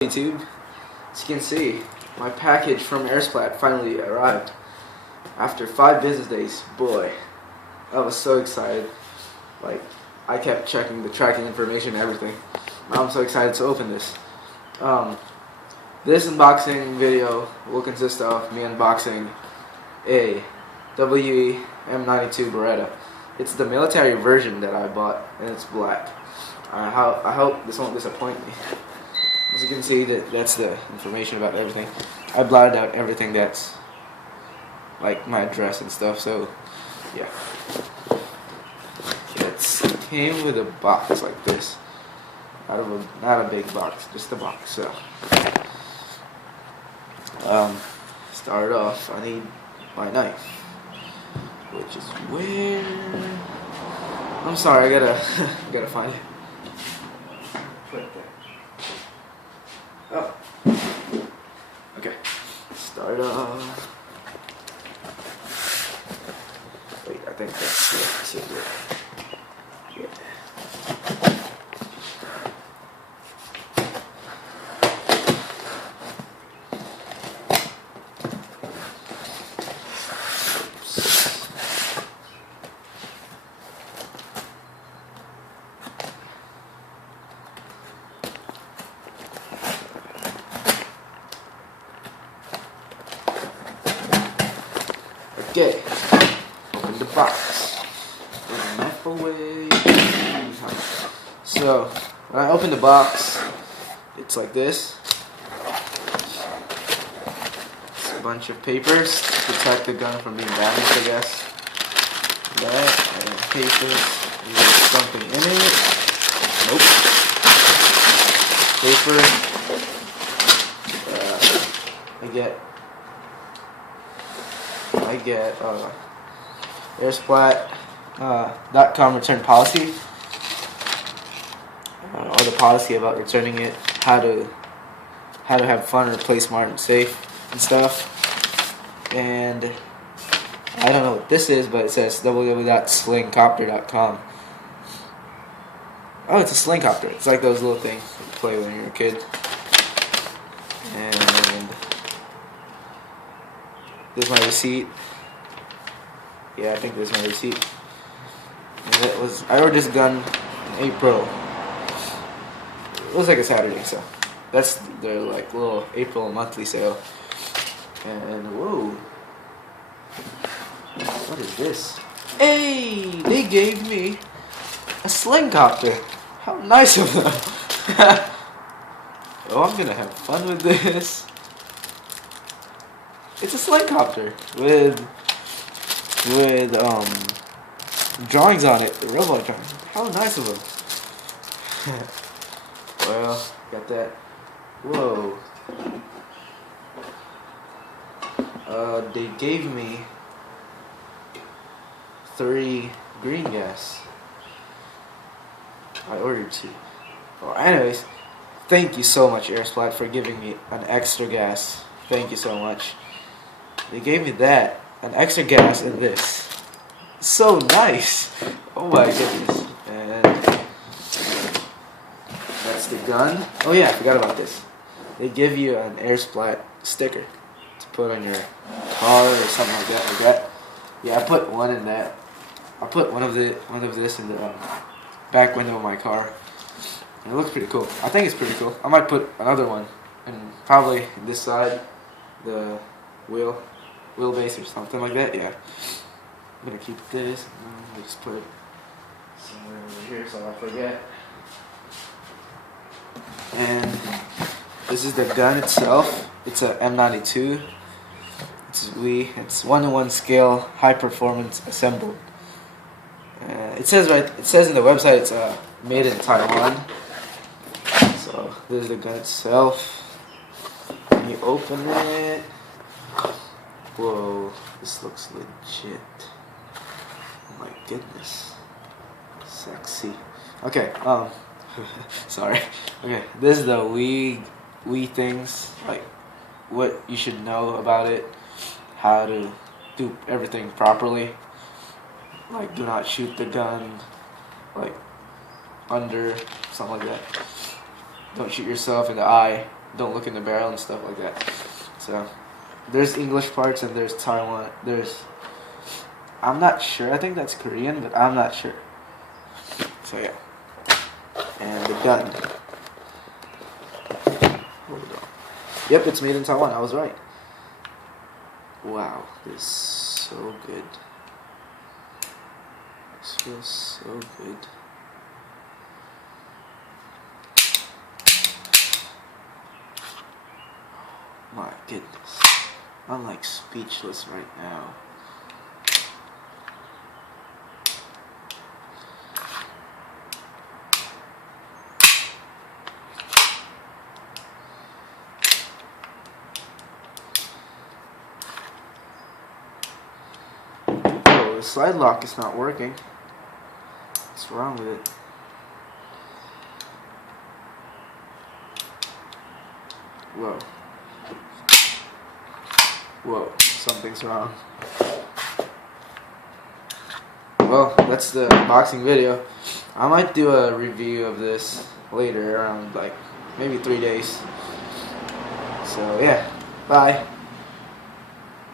YouTube. As you can see, my package from Airsplat finally arrived after 5 business days. Boy, I was so excited. Like, I kept checking the tracking information and everything. Now I'm so excited to open this. This unboxing video will consist of me unboxing a WE M92 Beretta. It's the military version that I bought, and it's black. I hope this won't disappoint me. As you can see, that's the information about everything. I blotted out everything that's like my address and stuff, so yeah. It came with a box like this. Not a big box, just a box. So start off, I need my knife, which is where, I'm sorry, I gotta find it. Put it there. Oh, okay. Start off. Wait, I think that's it. Yeah. Okay, open the box. Put the knife away. So, when I open the box, it's like this. It's a bunch of papers to protect the gun from being damaged, I guess. That, and papers. There's something in it. Nope. Paper. I get Airsplat.com return policy, or the policy about returning it, how to have fun or play smart and safe and stuff. And I don't know what this is, but it says www.slingcopter.com. Oh, it's a slingcopter. It's like those little things you play when you're a kid. And there's my receipt. Yeah, I think there's my receipt. And I ordered this gun in April. It was like a Saturday, so that's their like little April monthly sale. And whoa, what is this? Hey, they gave me a slingcopter. How nice of them! Oh, I'm gonna have fun with this. It's a slingcopter with drawings on it, the robot drawings. How nice of them. Well, got that. Whoa. They gave me 3 green gas. I ordered 2. Well, anyways, thank you so much, Airsplat, for giving me an extra gas. Thank you so much. They gave me that, an extra gas, and this. So nice! Oh my goodness. And that's the gun. Oh yeah, I forgot about this. They give you an Airsplat sticker to put on your car or something like that. Yeah, I put one in that. I put one of this in the back window of my car. And it looks pretty cool. I think it's pretty cool. I might put another one, and probably this side, the wheelbase or something like that. Yeah, I'm gonna keep this. I'll just put it somewhere over here so I don't forget. And this is the gun itself. It's a M92. It's 1:1 scale, high performance assembled. It says in the website it's made in Taiwan. So there's the gun itself. When you open it, whoa, this looks legit. Oh my goodness, sexy. Okay, sorry. Okay, this is the wee things, like what you should know about it, how to do everything properly. Like, do not shoot the gun, like, under, something like that. Don't shoot yourself in the eye don't look in the barrel and stuff like that. So there's English parts and there's Taiwan. I'm not sure. I think that's Korean, but I'm not sure. So yeah. And the gun. Hold on. Yep, it's made in Taiwan. I was right. Wow, this is so good. This feels so good. My goodness. I'm like speechless right now. Oh, the slide lock is not working. What's wrong with it? Whoa. Whoa, something's wrong. Well, that's the unboxing video. I might do a review of this later, around like maybe 3 days. So yeah, bye.